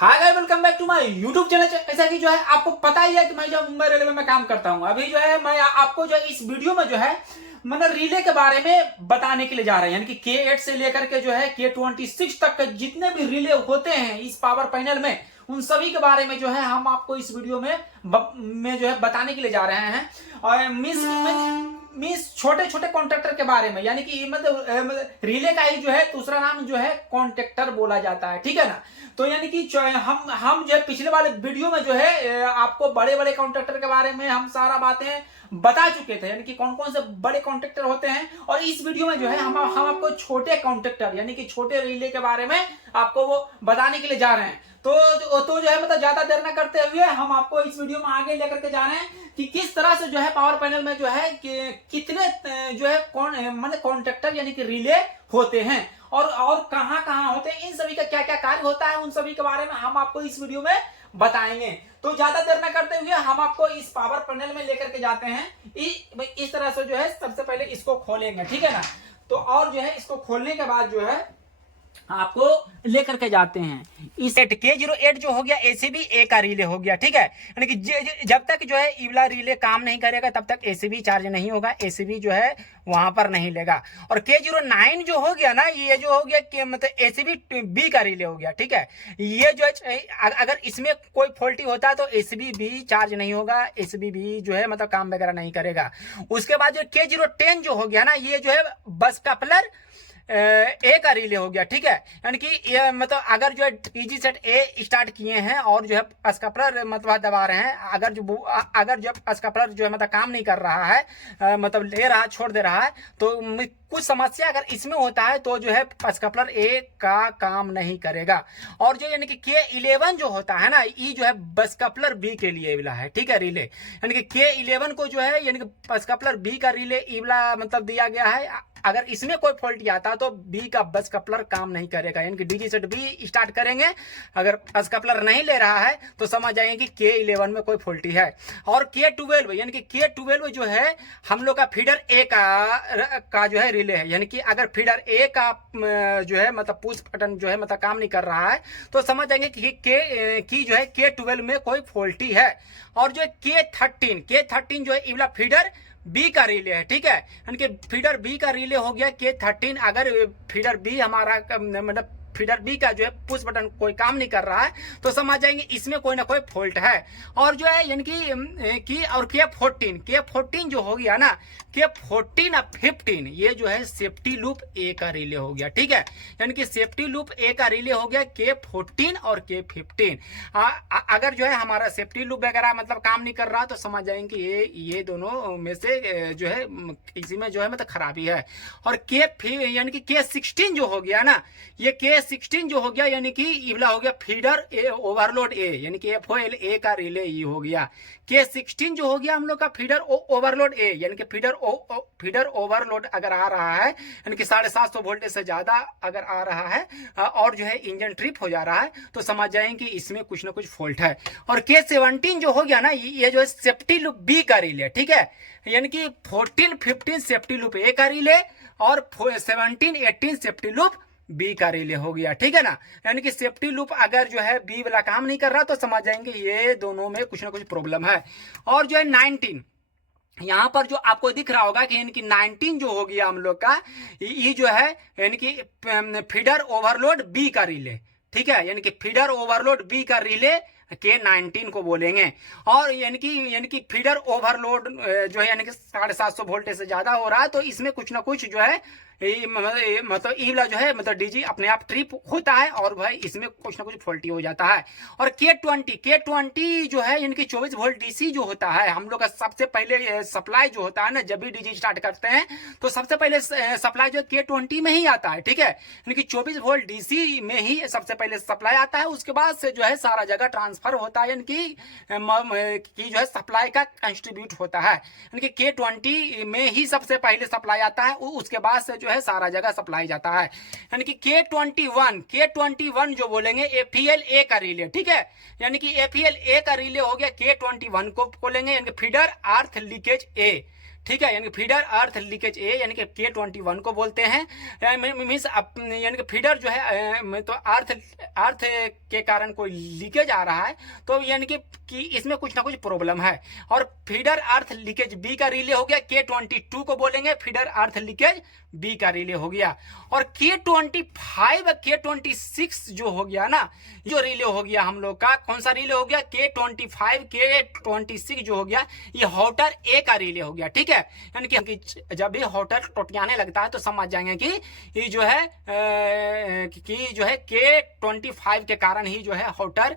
Hi guys, welcome back to my YouTube channel. ऐसा कि जो है आपको पता ही है कि मैं जो मुंबई रेलवे में काम करता हूं। अभी जो है मैं आपको जो है इस वीडियो में जो है मतलब रिले के बारे में बताने के लिए जा रहे हैं, यानी कि K8 से लेकर के जो है K26 तक के जितने भी रिले होते हैं इस पावर पैनल में, उन सभी के बारे में जो है हम आपको इस वीडियो में जो है बताने के लिए जा रहे हैं। और मीन्स छोटे छोटे कॉन्ट्रैक्टर के बारे में, यानी कि मतलब रिले का ही जो है दूसरा नाम जो है कॉन्ट्रैक्टर बोला जाता है, ठीक है ना। तो यानी कि हम जो है पिछले वाले वीडियो में जो है आपको बड़े बड़े कॉन्ट्रैक्टर के बारे में हम सारा बातें बता चुके थे, यानी कि कौन कौन से बड़े कॉन्ट्रैक्टर होते हैं। और इस वीडियो में जो है हम आपको छोटे कॉन्ट्रैक्टर यानी कि छोटे रिले के बारे में आपको वो बताने के लिए जा रहे हैं। तो जो है मतलब ज्यादा देर न करते हुए हम आपको इस वीडियो में आगे लेकर के जा रहे हैं कि किस तरह से जो है पावर पैनल में जो है कि कितने जो है मतलब कॉन्ट्रैक्टर यानी कि रिले होते हैं और कहां कहां होते हैं, इन सभी का क्या क्या कार्य होता है, उन सभी के बारे में हम आपको इस वीडियो में बताएंगे। तो ज्यादा देर न करते हुए हम आपको इस पावर पैनल में लेकर के जाते हैं। इस तरह से जो है सबसे पहले इसको खोलेंगे, ठीक है ना। तो और जो है इसको खोलने के बाद जो है आपको लेकर के जाते हैं इस K08 जो हो गया ACB A का रिले हो गया, ठीक है। यानी कि जब तक जो है इवला रिले काम नहीं करेगा तब तक ACB चार्ज नहीं होगा, ACB जो है वहां पर नहीं लेगा। और K09 जो हो गया ना, ये जो हो गया कि मतलब ACB B का रिले हो गया, ठीक है। ये जो है अगर इसमें कोई फॉल्टी होता है तो ACB B चार्ज नहीं होगा, ACB B जो है मतलब काम वगैरह नहीं करेगा। उसके बाद जो K010 जो हो गया ना, ये जो है बस कपलर ए का रिले हो गया, ठीक है। यानी कि ये मतलब अगर जो है टीजी सेट ए स्टार्ट किए हैं और जो है स्कपलर मतलब दबा रहे हैं, अगर जो स्कपलर जो है मतलब काम नहीं कर रहा है, मतलब ले रहा छोड़ दे रहा है, तो कुछ समस्या अगर इसमें होता है तो जो है स्कपलर ए का काम नहीं करेगा। और जो यानी कि K11 जो होता है ना, ये जो है स्कपलर बी के लिए इवला है, ठीक है, रिले। यानी कि K11 को जो है यानी कि स्कपलर बी का रिले इवला मतलब दिया गया है। अगर इसमें कोई फॉल्ट आता तो बी का बस कपलर काम नहीं करेगा, यानी कि डीजी सेट बी स्टार्ट करेंगे, अगर बस कपलर नहीं ले रहा है तो समझ जाएंगे कि K11 में कोई फॉल्टी है। और K12 यानी कि K12 जो है हम लोग का फीडर ए का जो है रिले है, यानी कि अगर फीडर ए का जो है मतलब पुश बटन जो है मतलब काम नहीं कर रहा है तो समझ जाएंगे कि जो है K12 में कोई फॉल्टी है। और जो K13 जो है इवला फीडर बी का रिले है, ठीक है। यानी कि फीडर बी का रिले हो गया K13। अगर फीडर बी हमारा मतलब फीडर बी का जो है पुश बटन कोई काम नहीं कर रहा है तो समझ जाएंगे इसमें कोई ना कोई फॉल्ट है। और जो है यानी कि और K14 जो हो गया ना, K14 और 15 ये जो है सेफ्टी लूप ए का रिले हो गया, ठीक है। यानी कि सेफ्टी लूप ए का रिले हो गया K14 और K15। अगर जो है हमारा सेफ्टी लूप वगैरह मतलब काम नहीं कर रहा तो समझ जाएंगे ये दोनों में से जो है इसी में जो है मतलब खराबी है। और यानी कि K16 जो हो गया ना, ये K16 जो हो गया यानी कि इवला हो गया फीडर ओवरलोड ए, यानी कि FOL ए का रिले ये हो गया। K16 जो हो गया हम लोग का फीडर ओवरलोड ए, यानी कि फीडर ओवरलोड अगर आ रहा है, यानी कि 750 वोल्टेज से ज्यादा अगर आ रहा है और जो है इंजन ट्रिप हो जा रहा है तो समझ जाएंगे कि इसमें कुछ ना कुछ फॉल्ट है। और K17 जो हो गया ना, ये जो है सेफ्टी लूप बी का रिले, ठीक है। यानी कि 14-15 सेफ्टी लूप ए का रिले और 17-18 सेफ्टी लूप बी का रिले हो गया, ठीक है ना। यानी कि सेफ्टी लूप अगर जो है बी वाला काम नहीं कर रहा तो समझ जाएंगे ये दोनों में कुछ ना कुछ प्रॉब्लम है। और जो है 19 यहाँ पर जो आपको दिख रहा होगा कि इनकी 19 जो हो गया हम लोग का, ये जो है यानी कि फीडर ओवरलोड बी का रिले, ठीक है। यानी कि फीडर ओवरलोड बी का रिले K19 को बोलेंगे। और यानी कि फीडर ओवरलोड जो है यानी कि 750 वोल्टेज से ज्यादा हो रहा है तो इसमें कुछ ना कुछ जो है मतलब ईवला जो है मतलब डीजी अपने आप ट्रिप होता है और भाई इसमें कुछ ना कुछ फॉल्टी हो जाता है। और K20 जो है यानी कि 24 वोल्ट डीसी जो होता है हम लोग का सबसे पहले सप्लाई जो होता है ना, जब भी डीजी स्टार्ट करते हैं तो सबसे पहले सप्लाई जो K20 में ही आता है, ठीक है। यानी कि 24 वोल्ट डीसी में ही सबसे पहले सप्लाई आता है, उसके बाद से जो है सारा जगह ट्रांसफर होता है, यानी कि जो है सप्लाई का कंट्रीब्यूट होता है। यानी कि K20 में ही सबसे पहले सप्लाई आता है, उसके बाद से जो है सारा जगह सप्लाई जाता है। यानी कि K21 जो बोलेंगे FEL ए का रिले, ठीक है। यानी कि FEL ए का रिले हो गया K21 को बोलेंगे, यानी कि फीडर अर्थ लीकेज ए, ठीक है, यानी कि फीडर अर्थ लीकेज ए यानी कि K21 को बोलते हैं। मीन्स यानी कि फीडर जो है तो अर्थ के कारण कोई लीकेज आ रहा है तो यानी कि इसमें कुछ ना कुछ प्रॉब्लम है। और फीडर अर्थ लीकेज बी का रिले हो गया, K22 को बोलेंगे फीडर अर्थ लीकेज बी का रिले हो गया। और K25 K26 जो हो गया ना, जो रिले हो गया हम लोग का, कौन सा रिले हो गया, K25 K26 जो हो गया ये हॉटर ए का रिले हो गया। ठीक है, यानी कि जब भी हॉटर टोटियाने लगता है तो समझ जाएंगे कि ये जो है K25 के कारण ही जो है हॉटर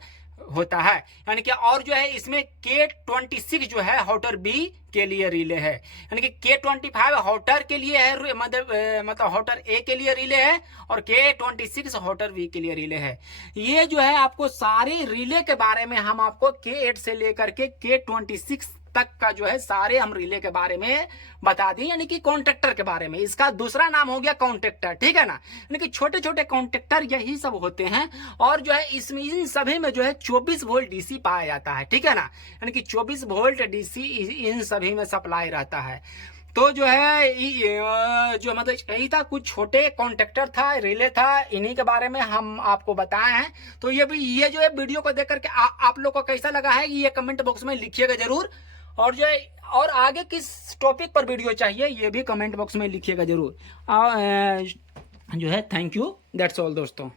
होता है। यानी कि और जो है इसमें K26 जो है हॉटर बी के लिए रिले है, यानी कि K25 हॉटर के लिए है, मतलब हॉटर ए के लिए रिले है और K26 हॉटर बी के लिए रिले है। ये जो है आपको सारे रिले के बारे में हम आपको K8 से लेकर के K26 तक का जो है सारे हम रिले के बारे में बता दें, यानी कि कॉन्ट्रैक्टर के बारे में। इसका दूसरा नाम हो गया कॉन्ट्रैक्टर, ठीक है ना, यानी कि छोटे छोटे कॉन्ट्रैक्टर यही सब होते हैं। और जो है इसमें इन सभी में जो है 24 वोल्ट डीसी पाया जाता है, ठीक है ना, यानी कि 24 वोल्ट डीसी इन सभी में सप्लाई रहता है। तो जो है जो मतलब यही था, कुछ छोटे कॉन्ट्रैक्टर था, रिले था, इन्हीं के बारे में हम आपको बताए हैं। तो ये जो है वीडियो को देख करके आप लोग को कैसा लगा है ये कमेंट बॉक्स में लिखिएगा जरूर। और जो है और आगे किस टॉपिक पर वीडियो चाहिए ये भी कमेंट बॉक्स में लिखिएगा जरूर। जो है थैंक यू, दैट्स ऑल दोस्तों।